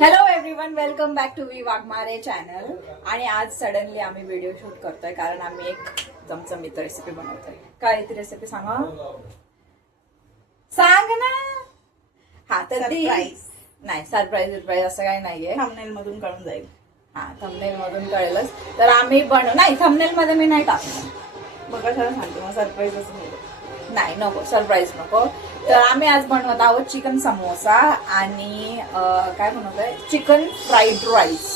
Hello everyone, welcome back to V Waghmare channel. आणि आज suddenly आम्ही व्हिडिओ शूट करतोय कारण आम्ही एक चमचमीत रेसिपी बनवतोय. काय ती रेसिपी सांगा, सांग ना. हा तर सरप्राईज नाही, सरप्राईज असं काही नाहीये. थंबनेल मधून कळून जाईल. हा, थंबनेल मधून कळेलच. तर आम्ही नाही, थंबनेल मध्ये मी नाही टाकणार. मग कशाला सांगते, मग सरप्राईज असं नाही, नको सरप्राईज नको. तर आम्ही आज बनवत आहोत चिकन समोसा आणि काय बनवतोय, चिकन फ्राईड राईस.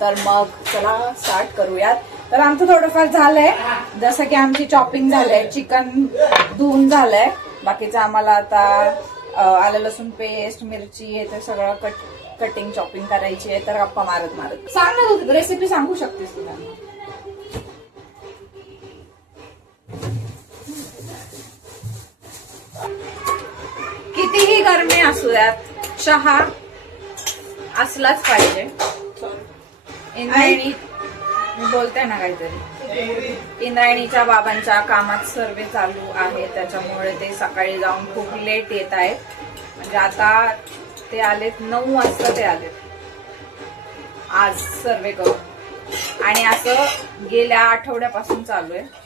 तर मग चला स्टार्ट करूयात. तर आमचं थोडंफार झालंय, जसं की आमची चॉपिंग झालंय, चिकन धुवून झालंय. बाकीचं आम्हाला आता आलं लसूण पेस्ट, मिरची हे ते सगळं कटिंग चॉपिंग करायची आहे. तर गप्पा मारत मारत सांग ना, तू रेसिपी सांगू शकतेस तुला. कितीही गरमी असू द्यात, चहा असलाच पाहिजे. इंद्रायणी बोलते ना काहीतरी. इंद्रायणीच्या बाबांच्या कामात सर्वे चालू आहे, त्याच्यामुळे ते सकाळी जाऊन खूप लेट येत आहेत. म्हणजे आता ते आलेत 9 वाजता, ते आलेत आज सर्वे करून. आणि असं गेल्या आठवड्यापासून चालू आहे.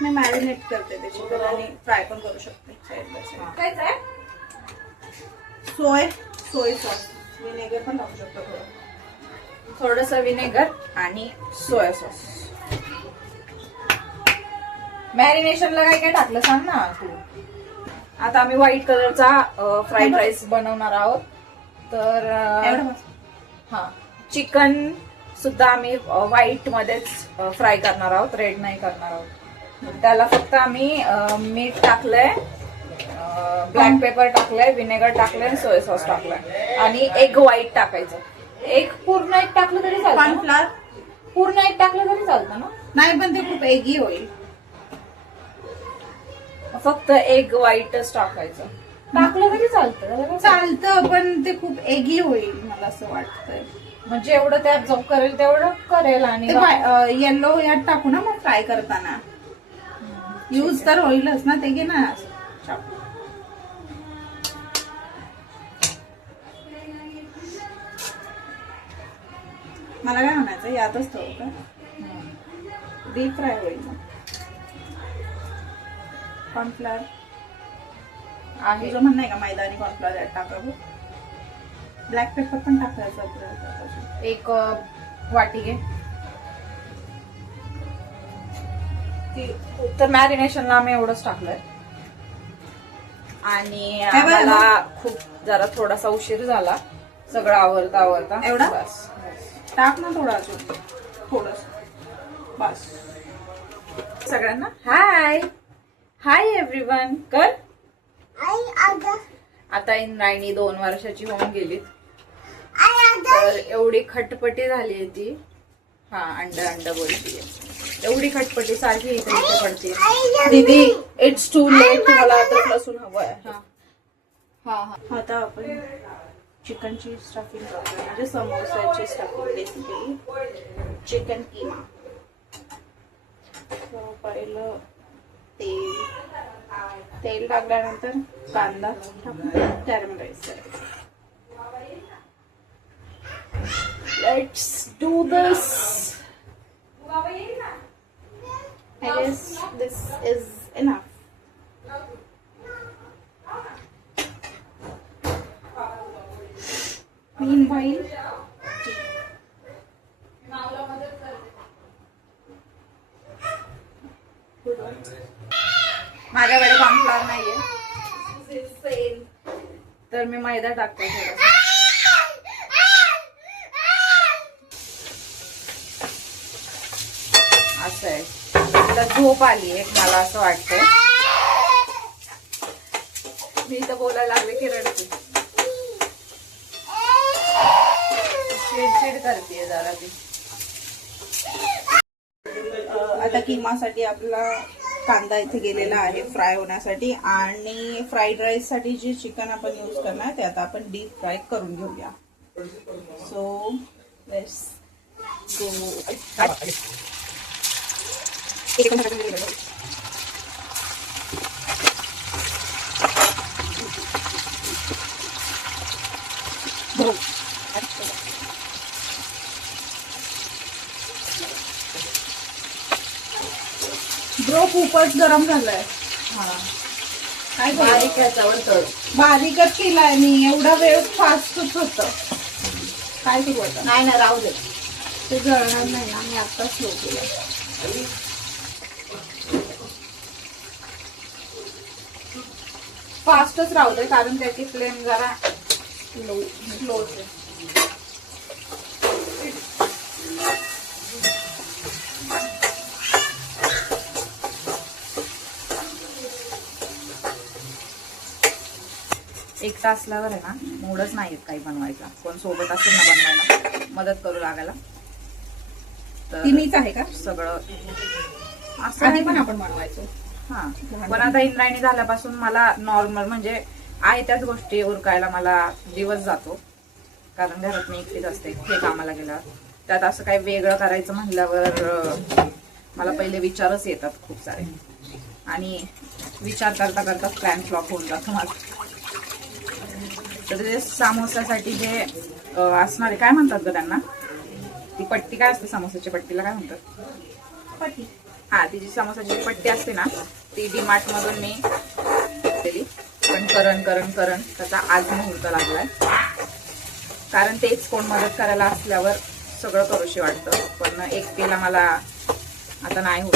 मी मॅरिनेट करते ते चिकन आणि फ्राय पण करू शकते. कायच आहे, सोय सॉस, विनेगर पण टाकू शकतो थोडस विनेगर आणि सोया सॉस. मॅरिनेशनला काय काय टाकलं सांग ना तू. आता आम्ही व्हाईट कलरचा फ्राईड राईस बनवणार आहोत. तर हा, चिकन सुद्धा आम्ही व्हाईट मध्येच फ्राय करणार आहोत, रेड नाही करणार आहोत. त्याला फक्त आम्ही मीठ टाकलंय, ब्लॅक पेपर टाकलंय, विनेगर टाकलंय, सोया सॉस टाकलाय आणि एग व्हाईट टाकायचं. एक पूर्ण एक टाकलं तरी चालतं, कॉर्नफ्लॉवर पूर्ण एक टाकलं तरी चालतं ना. नाही, पण ते खूप एगी होईल. फक्त एग व्हाईटच टाकायचं, टाकलं तरी चालतं, पण ते खूप एगी होईल मला असं वाटतंय. म्हणजे एवढं ते ऍब्झॉर्ब करेल तेवढं करेल. आणि येलो यात टाकू ना मग फ्राय करताना. यूज तर होईलच ना ते, घे ना. मला काय म्हणायचं, यातच ठेवू का, डीप फ्राय होईल मग. कॉर्नफ्लॉवर आहे तुझं म्हणणं आहे का मैदा आणि कॉर्नफ्लॉवर यात टाकावं. ब्लॅक पेपर पण टाकायचं आपल्याला. एक वाटी घे. तर मॅरिनेशनला आम्ही एवढंच टाकलंय. आणि आम्हाला खूप जरा थोडासा उशीर झाला सगळं आवरता एवढा बस. टाक ना थोडा, अजून थोडस बस. सगळ्यांना हाय हाय एव्हरीवन कर. आता इंद्रायणी 2 वर्षाची होऊन गेली, तर एवढी खटपटी झाली ती. हा, अंड बोलतीये, एवढी खटपटी सारखी इथे पडते. दीदी इट्स टू लेट, मला अद्रक लसूण हवंय. हा. आता आपण चिकनची स्टफिंग करतोय, म्हणजे समोसाची स्टफिंग, बेसिकली चिकन कीमा. पहिलं तेल टाकल्यानंतर कांदा टाकून कॅरमलाइज करायचं. Let's do this. I guess this is enough. Meanwhile, माझ्याकडे कॉर्नफ्लॉवर नाहीये, तर मी मैदा टाकते थोडासा. असं आहे, तिला झोप आली एक, मला असं वाटतंय. मी तर बोलायला लागले की रडते, चिडचिड करते जरा ती. आता किमासाठी आपला कांदा इथे गेलेला आहे फ्राय होण्यासाठी. आणि फ्राईड राईस साठी जे चिकन आपण यूज करणार ते आता आपण डीप फ्राय करून घेऊया. So let's go. ब्रो खूपच गरम झालाय. हा काय बारीक याच्यावर तळ. बारीकच केलाय मी, एवढा वेळ फास्टच होत. काय करू आता? नाही ना राहू दे. ते जळणार नाही ना, मी आता स्लो केलं. फास्टच राहू दे कारण त्याची फ्लेम जरा स्लो आहे. एकटा असल्यावर आहे ना मूडच नाही येत काही बनवायचा. कोण सोबत असेल ना बनवायला मदत करू लागायला ती मीच आहे का? सगळं असं आधी आहे पण ना. आपण बनवायचो. हा पण आता इंद्रायणी झाल्यापासून मला नॉर्मल म्हणजे आहे त्याच गोष्टी उरकायला मला दिवस जातो. कारण घरात मी एकटीच असते, हे कामाला गेल्यावर. त्यात असं काही वेगळं करायचं म्हणल्यावर मला पहिले विचारच येतात खूप सारे, आणि विचार करता करता प्लॅन फ्लॉप होऊन जातो माझं. तर ते समोसासाठी जे असणारे काय म्हणतात ग त्यांना, ती पट्टी काय असते समोसाच्या पट्टीला काय म्हणतात? पट्टी. हा ती जी समोसाची पट्टी असते ना ती डीमार्ट मधून मी केली. पण करण त्याचा आज मुहूर्त लागलाय. कारण तेच कोण मदत करायला असल्यावर सगळं करूशी वाटतं, पण एकटीला मला आता नाही होत.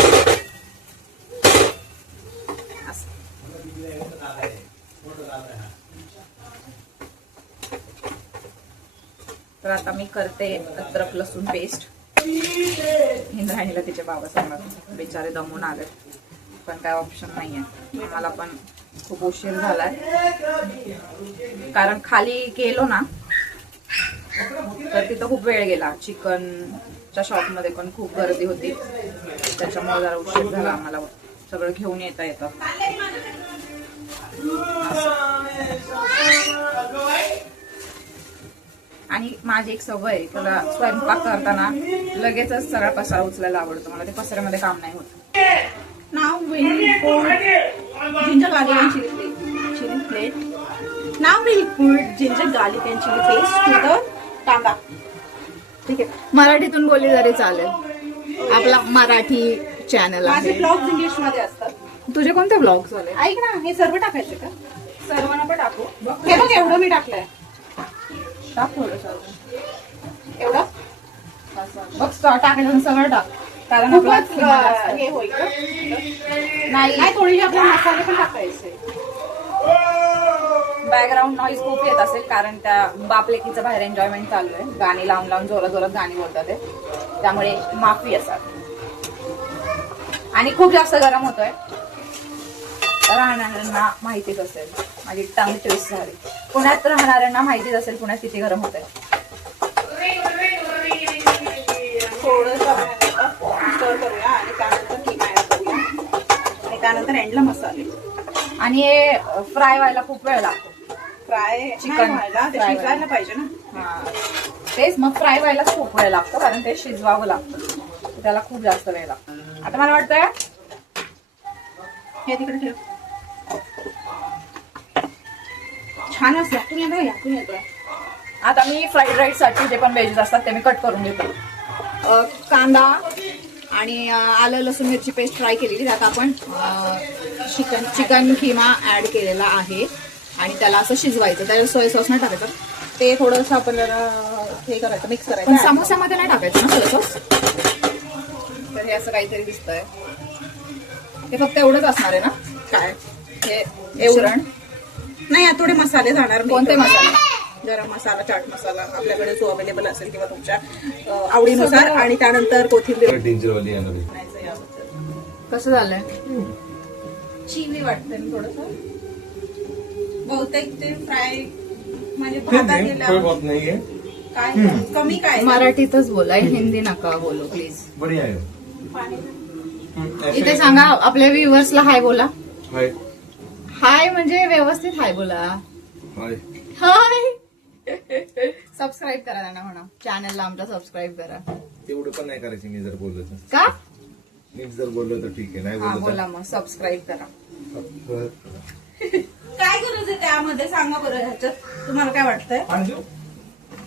तर आता मी करते अद्रक लसूण पेस्ट. इंद्रायणीला तिचे बाबा सांगणार बेचारे दमून आले, पण काय ऑप्शन नाहीये. मला पण खूप उशीर झालाय कारण खाली गेलो ना तर तिथं खूप वेळ गेला. चिकनच्या शॉपमध्ये पण खूप गर्दी होती, त्याच्यामुळे जरा उशीर झाला आम्हाला सगळं घेऊन येता येतं. आणि माझी एक सवय आहे, त्याला स्वयंपाक करताना लगेचच सगळा पसारा उचलायला आवडतो मला. ते पसाऱ्यामध्ये काम नाही होत. Now we'll put ginger, garlic and chili plate. Now we'll put ginger, garlic and chili paste to the कांदा. ठीक आहे, मराठीतून बोलली तरी चालेल. आपला मराठी चॅनल माझे आहे. ब्लॉग्स इंग्लिश मध्ये असतात. तुझे कोणते ब्लॉग्स झाले? ऐक ना, हे सर्व टाकायचे का? सर्वांना पण टाकू. हे बघ एवढं मी टाकलंय. टाक थोडंसं. एवढं बघ टाकायचं सगळं टाक, कारण खूपच आपला हे होईल का? नाही नाही, थोडीशी आपले मसाले पण टाकायचे. बॅकग्राऊंड नॉईज खूप येत असेल कारण त्या बापलेकीचं बाहेर एन्जॉयमेंट चालू आहे. गाणी लावून लावून जोरात जोरात गाणी बोलतात ते, त्यामुळे माफी असाल. आणि खूप जास्त गरम होतोय. राहणाऱ्यांना माहितीच असेल, माझी टंग ट्विस्ट झाली. पुण्यात राहणाऱ्यांना माहितीच असेल पुण्यात किती गरम होतंय. थोडंसं स्टर करूया आणि त्यानंतर किमा ऍड करूया आणि त्यानंतर एंडला मसाले. आणि हे फ्राय व्हायला खूप वेळ लागतो. फ्राय चिकन व्हायला ते फ्राय शिजायला पाहिजे ना. हा तेच मग फ्राय व्हायला खूप वेळ लागतो कारण ते शिजवावं लागतं, त्याला खूप जास्त वेळ लागतो. आता मला वाटतंय हे तिकडे ठेव. छान असं यातून येतोय. आता मी फ्राईड राईस साठी जे पण व्हेजेस असतात ते मी कट करून घेतो. कांदा आणि आलं लसूण मिरची पेस्ट फ्राय केलेली, त्यात आपण चिकन किमा ऍड केलेला आहे आणि त्याला असं शिजवायचं. त्याला सोया सॉस नाही टाकायचं, ते थोडंसं आपल्याला हे करायचं, मिक्स पण करायचं. समोस्यामध्ये नाही टाकायचं ना सोया सॉस. तर हे असं काहीतरी दिसतंय. हे फक्त एवढंच असणार आहे ना? काय हे एवढं नाही, यात थोडे मसाले जाणार. कोणते मसाले? गरम मसाला, चाट मसाला आपल्याकडे जो अवेलेबल असेल किंवा तुमच्या आवडीनुसार, आणि त्यानंतर कोथिंबीर. कसं झालंय? चिली वाटतंय थोडस. बहुतेक ते फ्राय म्हणजे भातात गेल्यावर काय कमी काय मराठीतच बोला, हिंदी नका बोलो प्लीज. बढ़िया है. इथे सांगा आपल्या व्ह्युअर्सला हाय बोला. हाय. हाय म्हणजे व्यवस्थित हाय बोला. हाय. हाय. सबस्क्राईब करा त्यांना, म्हणा चॅनलला आमच्या सबस्क्राईब करा. तेवढं पण नाही करायचं. मी जर बोललो तर का? नीट जर बोललो तर ठीक आहे, नाही हा बोललो बोला मग सबस्क्राईब करा. काय गरज आहे त्यामध्ये सांगा बरं. ह्याच्यात तुम्हाला काय वाटतंय?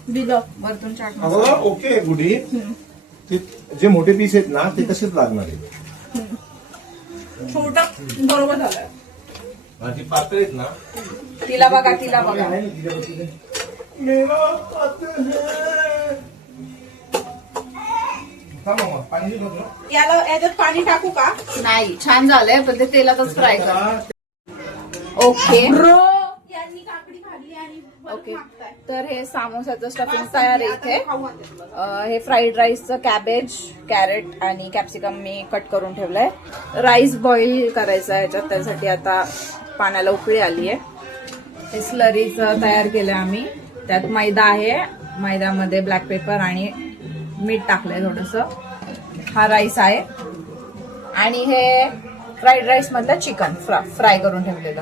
दिलं वरतून चाट मसाला. अगं ओके गुडी ते जे मोठे पीस आहेत ना ते तसेच लागणार आहेत. छोट बरोबर झालंय. आणि ती पातळ आहेत ना तिला बघा तिला बघा. आहे ना तिच्यापाशी. मेरा पातळ है. थांब मग, पाणी देतो ना. याच्यात पाणी टाकू का? नाही छान झालंय पण ते तेलातच फ्राय कर. ओके यांनी काकडी खाल्ली आणि ओके. तर हे समोसाचं स्टफिंग तयार आहे इथे. हे फ्राईड राईसचं कॅबेज, कॅरेट आणि कॅप्सिकम मी कट करून ठेवलंय. राईस बॉईल करायचं आहे ह्याच्यात, त्यासाठी आता पाण्याला उकळी आली आहे. हे स्लरीचं तयार केलंय आम्ही. त्यात मैदा आहे, मैद्यामध्ये ब्लॅक पेपर आणि मीठ टाकलंय थोडंसं. हा राईस आहे आणि हे फ्राईड राईस मधलं चिकन फ्राय करून ठेवलेलं.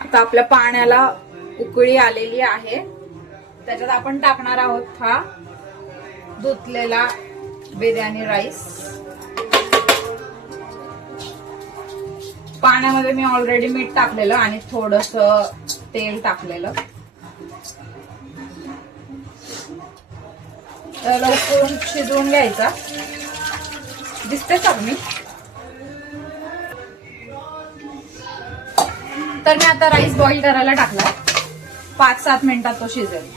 आता आपल्या पाण्याला उकळी आलेली आहे. त्याच्यात आपण टाकणार आहोत हा धुतलेला बिर्याणी राईस. पाण्यामध्ये मी ऑलरेडी मीठ टाकलेलं आणि थोडंसं तेल टाकलेलं. तर उकळून शिजवून घ्यायचा. दिसते का मी? तर मी आता राईस बॉईल करायला टाकला. 5-7 मिनिटात तो शिजेल.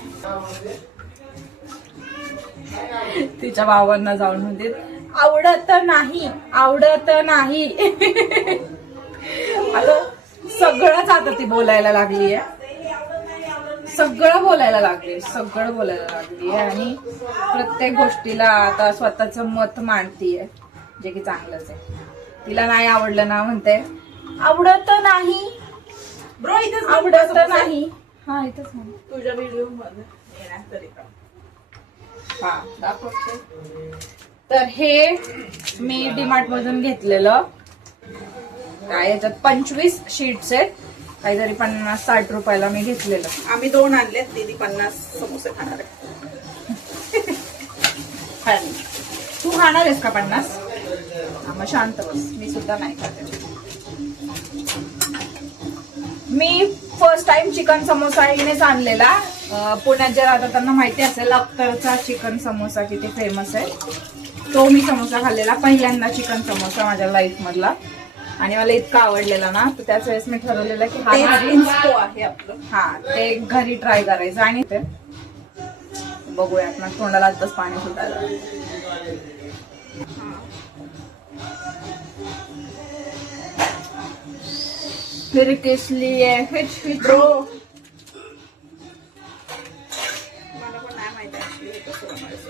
तिच्या भावांना जाऊन म्हणते आवडत नाही, आवडत नाही. आता सगळंच आता ती बोलायला लागलीये. सगळं बोलायला लागलीये आणि प्रत्येक गोष्टीला आता स्वतःचं मत मांडतीये, जे की चांगलंच आहे. तिला नाही आवडलं ना म्हणते आवडत नाही ब्रो इथेच आवडत नाही. हा इथंच म्हणून तुझ्या व्हिडिओ मध्ये येण्याकरिता. हा दाखवते. तर हे मी डीमार्ट मधून घेतलेलं. काय याच्यात 25 शीट्स आहेत. काहीतरी 50-60 रुपयाला मी घेतलेलं. आम्ही 2 आणलेत. दीदी 50 समोसे खाणार आहे. तू खाणार आहेस का 50? मग शांत बस, मी सुद्धा नाही खाते. मी फर्स्ट टाइम चिकन समोसा हिनेच आणलेला. पुण्यात जे राहतात त्यांना माहिती असेल अख्तरचा चिकन समोसा किती फेमस आहे. तो मी समोसा खाल्लेला पहिल्यांदा, चिकन समोसा माझ्या लाईफ मधला. आणि मला इतका आवडलेला ना, तर त्याच वेळेस मी ठरवलेलं की हा आहे आपलं. हा ते घरी ट्राय करायचं. आणि ते बघूयात ना, तोंडाला आताच पाणी सुटायला. फिर किस लिए ब्रो मला पण नाही माहिती actually हे कसं बनवायचं.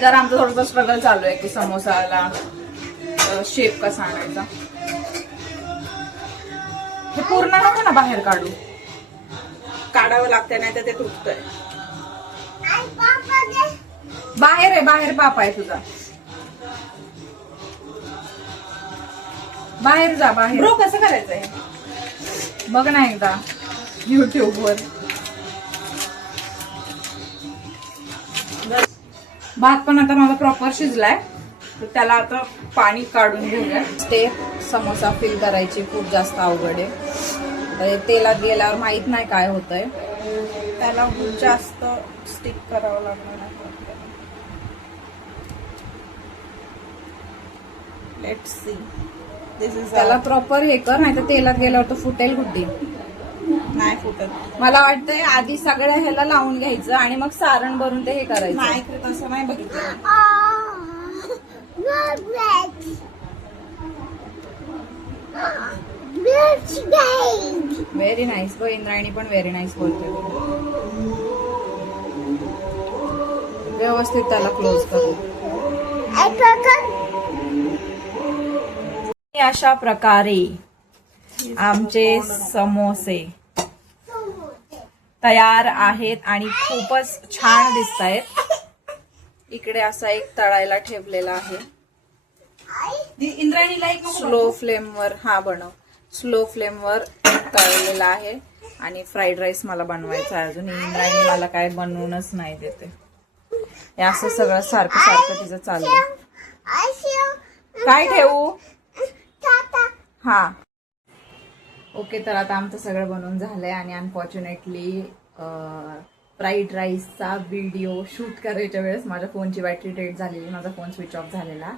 जर आमचं थोडंसं स्ट्रगल चालू आहे की समोसाला शेप कसा आणायचा. हे पूर्ण नको ना बाहेर काढू. काढावं लागतं नाही तर ते तुटतंय. बाहेर आहे, बाहेर बाप आहे तुझा. बाहेर जा, बाहेर. ब्रो कसं करायचंय बघ ना एकदा युट्यूब वर. भात पण आता माझा प्रॉपर शिजलाय, तर त्याला आता पाणी काढून घेऊया. ते समोसा फिल करायची खूप जास्त अवघड आहे. तेलात गेल्यावर माहित नाही काय होतंय. त्याला जास्त स्टिक करावं लागणार आहे. Let's see. दिस इज त्याला प्रॉपर हे कर, नाही तर तेलात गेल्यावर तो फुटेल कुठे. नाही फुटत. मला वाटतंय आधी सगळ्या ह्याला लावून घ्यायचं आणि मग सारण भरून ते हे करायचं. नाही तसं नाही बघितलं. व्हेरी नाईस गो. इंद्रायणी पण व्हेरी नाईस बोलते. व्यवस्थित त्याला क्लोज करू. अशा प्रकारे आमचे समोसे तयार आहेत आणि खूपच छान दिसत आहेत. इकडे असा एक तळायला ठेवलेला आहे. इंद्रायणीला एक स्लो फ्लेमवर हा बनव. स्लो फ्लेमवर तळलेला आहे. आणि फ्राईड राईस मला बनवायचा आहे अजून. इंद्रायणी मला काय बनवूनच नाही देते. हे असं सगळं सारखं सारखं तिचं चाललंय. काय ठेवू? हा ओके. तर आता आमचं सगळं बनवून झालंय आणि अनफॉर्च्युनेटली फ्राईड राईसचा व्हिडिओ शूट करायच्या वेळेस माझ्या फोनची बॅटरी डेड झालेली, माझा फोन स्विच ऑफ झालेला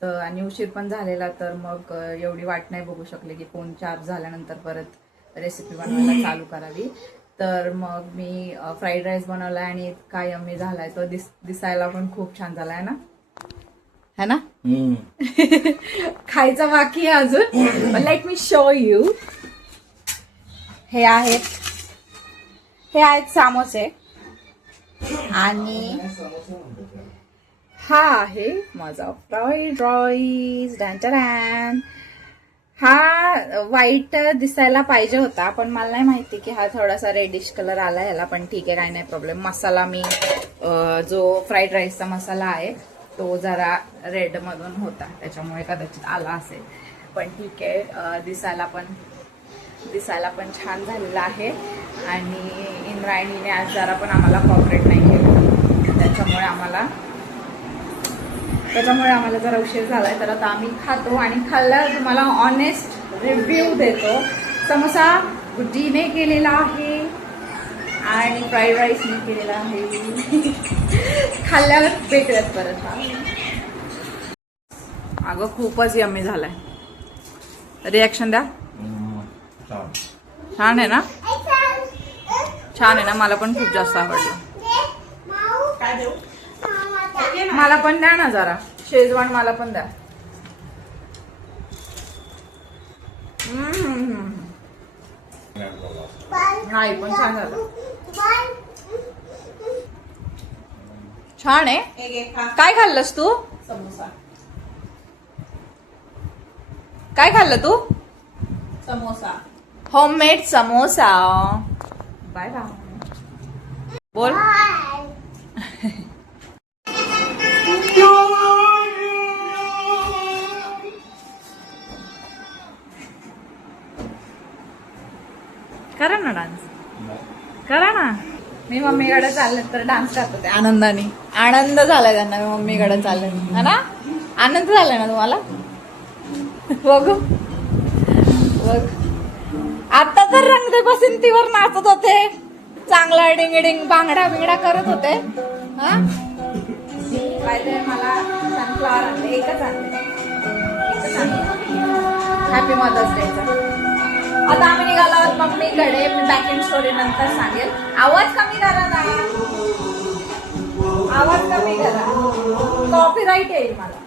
तर आणि उशीर पण झालेला. तर मग एवढी वाट नाही बघू शकले की फोन चार्ज झाल्यानंतर परत रेसिपी बनवायला चालू करावी. तर मग मी फ्राईड राईस बनवलाय आणि इतका यम्मी झालाय तो. दिसायला पण खूप छान झालाय ना, है ना? खायचं बाकी आहे अजून. Let me show you. हे आहेत समोसे आणि हा आहे माझा फ्राईड राईस. डॅन. हा व्हाईट दिसायला पाहिजे होता पण मला नाही माहिती की हा थोडासा रेडिश कलर आला ह्याला, पण ठीक आहे, काही नाही प्रॉब्लेम. मसाला मी जो फ्राईड राईसचा मसाला आहे तो जरा रेड मधून होता त्याच्यामुळे कदाचित आला असेल, पण ठीक आहे. दिसायला पण छान झालेला आहे. आणि इंद्रायणीने आज जरा पण आम्हाला कॉपरेट नाही केलं, त्याच्यामुळे आम्हाला जरा उशीर झालाय. तर आता आम्ही खातो आणि खाल्ल्यावर तुम्हाला ऑनेस्ट रिव्ह्यू देतो. समोसा गुड्डीने केलेला आहे आणि फ्राईड राईसने केलेला आहे. खाल्ल्यावर भेटूयात परत. अगं खूपच यम्मी झालाय. रिॲक्शन द्या. छान आहे ना? छान आहे ना? मला पण खूप जास्त आवडलं. मला पण द्या ना जरा शेजवान, मला पण द्या. नाही पण छान झालं. छान आहे. काय खाल्लंस तू? समोसा. काय खाल्लं तू? Samosa. Homemade samosa. Bye bye. बोल. करा ना डान्स, करा ना. मी मम्मीकडे चालले तर डान्स करत होते आनंदाने. आनंद झालाय त्यांना मी मम्मीकडे चालले, है ना? आनंद झालाय ना तुम्हाला? बघू बघ. आता तर रंगदे बसंतीवर नाचत होते, चांगला डिंग बांगडा बिंगडा करत होते. हा पाहिजे मला सनफ्लॉवर आणले, एकच आणले. हॅपी मदर्स डेचा. आता आम्ही निघालो आहोत मम्मीकडे. मी बॅक एंड स्टोरी नंतर सांगेल. आवाज कमी करा ना, आवाज कमी करा, कॉपीराईट येईल मला.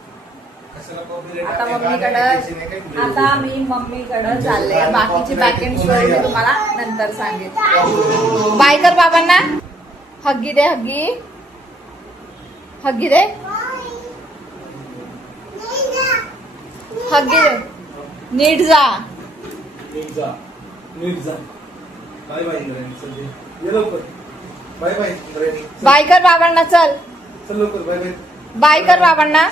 आता मी मम्मीकडे चालले. बाकीची बॅक एंड स्टोरी मी तुम्हाला नंतर सांगेल. बाय कर बाबांना. हग्गी दे, हग्गी दे, हग्गी दे. नीट जा. बाय कर बाबांना. चल बाय कर बाबांना.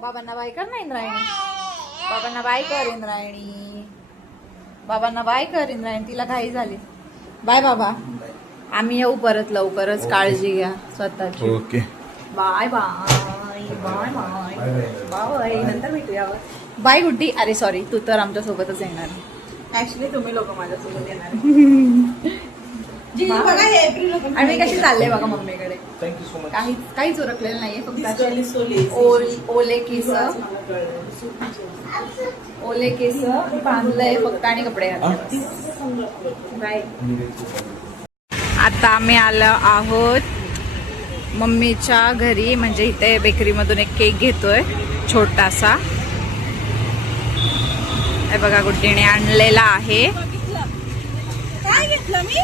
बाबांना बाय कर ना इंद्रायणी. बाबांना बाय कर इंद्रायणी. बाबांना बाय कर इंद्रायणी. तिला घाई झाली. बाय बाबा. आम्ही येऊ परत लवकरच. काळजी घ्या स्वतःची. Okay. Bye bye bye bye bye. नंतर भेटूया. बाय गुड्डी. अरे सॉरी, तू तर आमच्या सोबतच येणार. ऍक्च्युली तुम्ही लोक माझ्यासोबत येणार. आणि कशी चालले बघा मम्मीकडे. Thank you so much. काहीच उरकलेलं नाहीये, फक्त ओले केस बांधलंय फक्त आणि कपडे घातले. आता आम्ही आलो आहोत मम्मीच्या घरी, म्हणजे इथे बेकरीमधून एक केक घेतोय छोटासा. हे बघा गुड्डीने आणलेला आहे. काय घेतलं मी?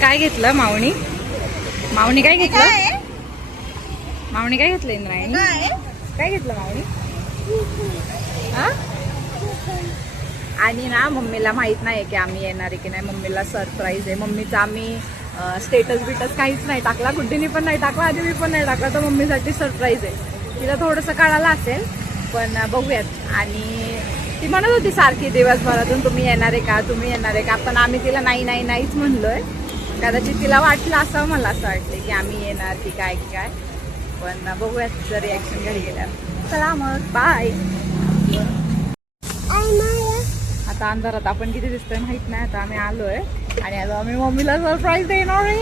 काय घेतलं मावणी? मावणी काय घेतलं? मावणी काय घेतलं इंद्रायणी? काय घेतलं मावणी? हा? आणि ना मम्मीला माहित नाही की आम्ही येणार आहे की नाही. मम्मीला सरप्राईज आहे. मम्मीचा आम्ही स्टेटस बिटस काहीच नाही टाकला, गुड्डीने पण नाही टाकला, आधी मी पण नाही टाकला. तर मम्मीसाठी सरप्राईज आहे. तिला थोडंसं कळालं असेल पण बघूयात. आणि ती म्हणत होती सारखी दिवसभरातून तुम्ही येणार आहे का, तुम्ही येणार आहे का, पण आम्ही तिला नाही नाही नाहीच म्हणलोय. कदाचित तिला वाटलं असं, मला असं वाटलं की आम्ही येणार की काय की काय, पण बघूया तिचं रिॲक्शन घरी गेल्यावर. चला मग बाय. आता अंधारात आपण किती दिसतोय माहित नाही. आता आम्ही आलोय आणि आता आम्ही मम्मीला सरप्राईज देणार आहे.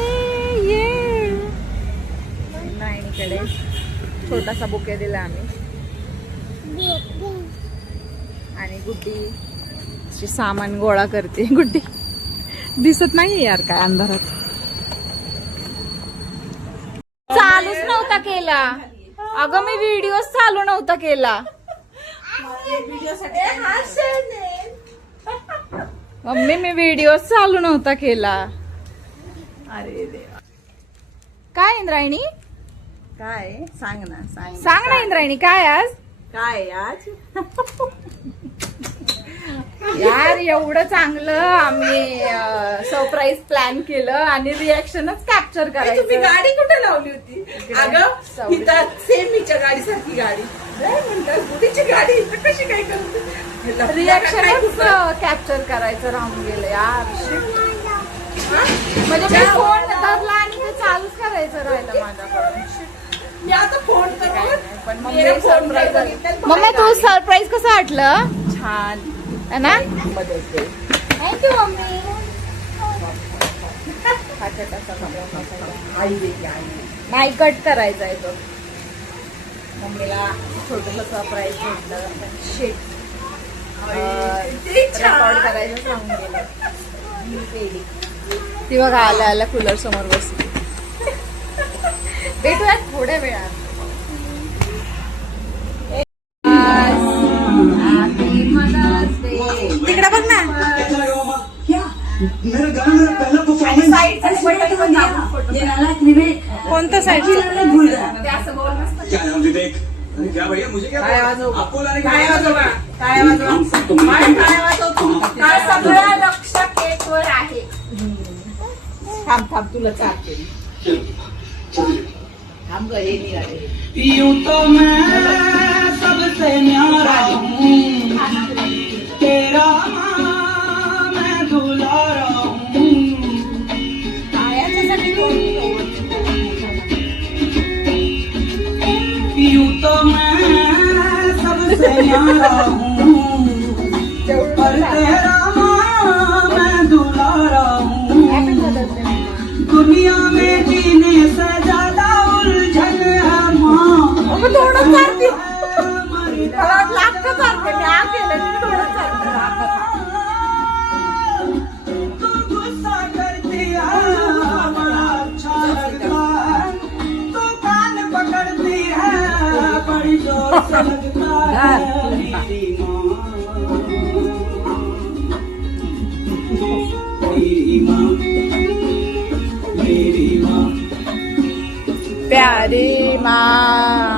ये नाईकडे छोटासा बुके दिला आम्ही. आणि गुड्डी सामान गोळा करते. गुड्डी दिसत नाही यार काय अंधारात. चालूच नव्हता केला अगं, मी व्हिडिओ चालू नव्हता केला. मम्मी मी व्हिडिओ चालू नव्हता केला. अरे देवा. काय इंद्रायणी, काय सांग ना, सांग ना इंद्रायणी, काय आज काय आज यार एवढं चांगलं आम्ही सरप्राईज प्लॅन केलं आणि रिॲक्शनच कॅप्चर तुम्ही करायचं. गाडी कुठे लावली होती अगं? इथं सेम हिच्या गाडीसारखी गाडी म्हणतात, तिची गाडी इथं कशी काय करते? रिॲक्शनच कॅप्चर करायचं राहून गेलं यार. म्हणजे मी फोन धरला आणि ते चालूच करायचं राहिलं माझ्याकडून. मी आता फोन पण मम्मी तू सरप्राईज कसं वाटलं? छान है ना? Thank you mummy. नाही कट करायचा आहे तो. मम्मीला छोटस सरप्राईज भेटलं. शिट रेकॉर्ड करायचं सांगून गेलं. ती बघा आल्या आल्या कूलर समोर बसली. भेटूयात थोड्या वेळात. तिकडे बघ ना. कोणतं साईड? क्या भैया मुझे क्या आपको लाने सगळं लक्ष केकवर आहे. थांब थांब तुला चालते. थांब ग, हे निघाले. यूं तो मैं सबसे न्यारा हूँ, तेरा माँ मैं दुलारा हूँ. यूं तो मैं सबसे न्यारा हूँ, पर तेरा माँ मैं दुलारा हूँ. दुनिया में जीने से ज्यादा उलझन है माँ. थोडं चालते मला लागतं चालते. मी आ केलं मी थोडं चालतं. तू गुस्सा करती है बड़ा अच्छा लगता है, तू कान पकड़ती है बड़ी जोर से लगता है मेरी माँ. मेरी माँ, मेरी माँ. प्यारी माँ